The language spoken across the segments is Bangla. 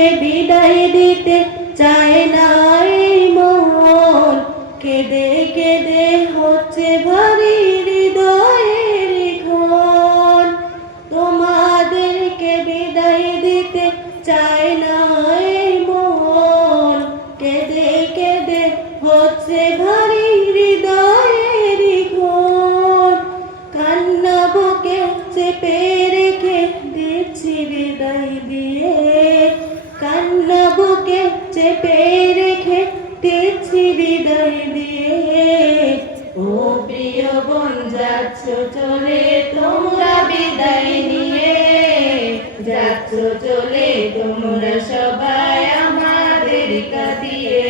আমাদেরকে বিদায় দিতে চায় না এই মন, কেঁদে কেঁদে হচ্ছে ভারী হৃদয়ের ঘন। তোমাদেরকে বিদায় দিতে চায় না এই মন, কেঁদে কেঁদে হচ্ছে ভারী হৃদয়ের ঘন। কান্না বুকে চেপে রেখে দিচ্ছি বিদায় দিয়ে, কান্না বুকে চেপে রেখে দিচ্ছি বিদায় দিয়ে। ও প্রিয় বোন যাচ্ছ চলে তোমরা বিদায় নিয়ে, যাচ্ছ চলে তোমরা সবাই আমাদের কাঁদিয়ে।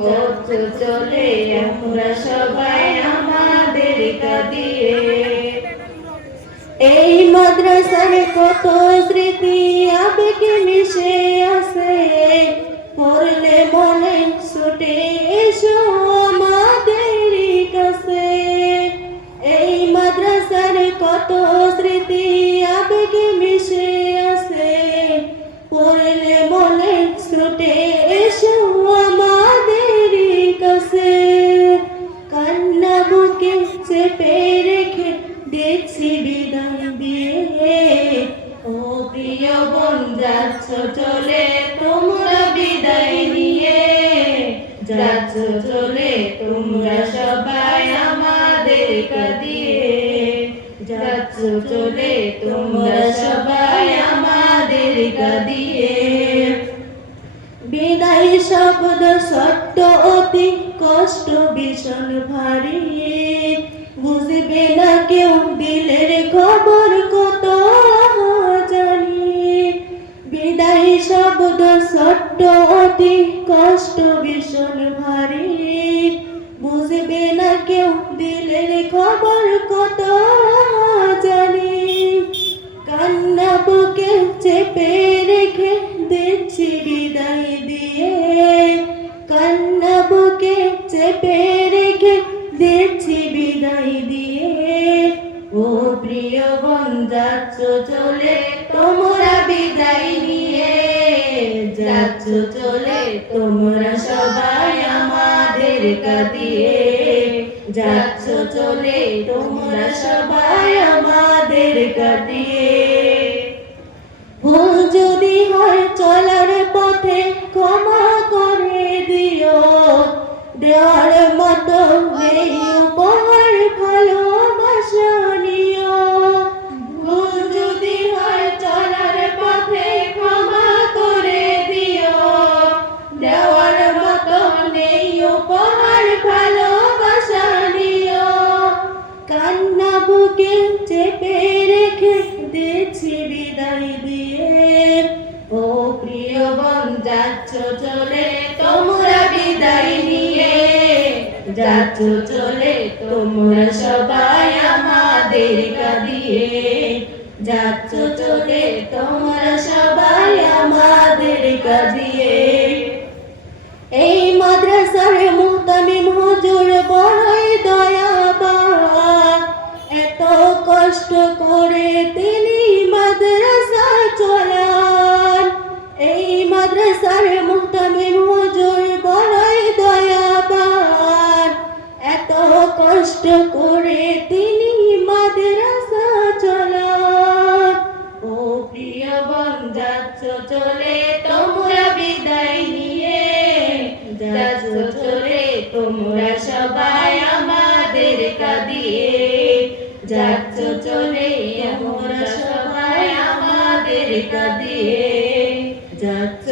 যাচ্ছ চলে আমরা সবাই আমাদের কাঁদিয়ে। এই মাদ্রাসার কত স্মৃতি আবেগে মিশে আছে, পড়লে মনে ছুটে এসো আমাদের কাছে। এই মাদ্রাসার কত স্মৃতি আবেগে মিশে আছে, পড়লে মনে ছুটে এসো আমাদের কাছে। কান্না বুকে চেপে রেখে দেখছি বিদায় দিয়ে। ও প্রিয় বোন যাচ্ছ চলে তোমরা বিদায় নিয়ে, যাচ্ছ চলে তোমরা সবাই আমাদের কাঁদিয়ে। যাচ্ছ চলে তোমরা সবাই আমাদের কাঁদিয়ে। বিদায় শব্দ সত্য অতি কষ্ট ভীষণ ভারী, বুঝবে না কেউ দিলের খবর কত জানি। বিদায় শব্দ সত্য অতি কষ্ট ভীষণ ভারী, বুঝবে না কেউ দিলের খবর কত জানি। কান্না বুকে চেপে রেখে দিচ্ছি বিদায় দিয়ে, কান্না বুকে চেপে রেখে দিচ্ছি বিদায় দিয়ে। ও প্রিয় বোন যাচ্ছ চলে তোমরা বিদায় নিয়ে, যাচ্ছ চলে তোমরা সবাই আমাদের কাঁদিয়ে। যাচ্ছ চলে তোমরা সবাই আমাদের কাঁদিয়ে। ভুল যদি হয় চলার পথে ক্ষমা করে দিও, দেওয়ার মতো নেই উপহার ভালোবাসা নিও। ভুল যদি হয় চলার পথে ক্ষমা করে দিও, দেওয়ার মতো নেই উপহার ভালোবাসা নিও। কান্না বুকে চেপে রেখে দিচ্ছি বিদায় দিয়ে। ও প্রিয় বোন যাচ্ছ চলে তোমরা বিদায় নিয়ে, যাচ্ছ চলে তোমরা সবাই আমাদের কাঁদিয়ে। যাচ্ছ চলে তোমরা সবাই আমাদের কাঁদিয়ে। এই মাদ্রাসার মুহতামিম হুজুর বড়ই দয়াবান, এত কষ্ট করে তিনি মাদ্রাসা চালান। এই মাদ্রাসার মুহতামিম হুজুর বড়ই দয়াবান, এত কষ্ট করে তিনি মাদ্রাসা চালান। ও প্রিয় বোন যাচ্ছ চলে তোমরা বিদায় নিয়ে, যাচ্ছ চলে তোমরা সবাই আমাদের কাঁদিয়ে। যাচ্ছ চলে আমরা সবাই আমাদের কাঁদিয়ে। যাচ্ছ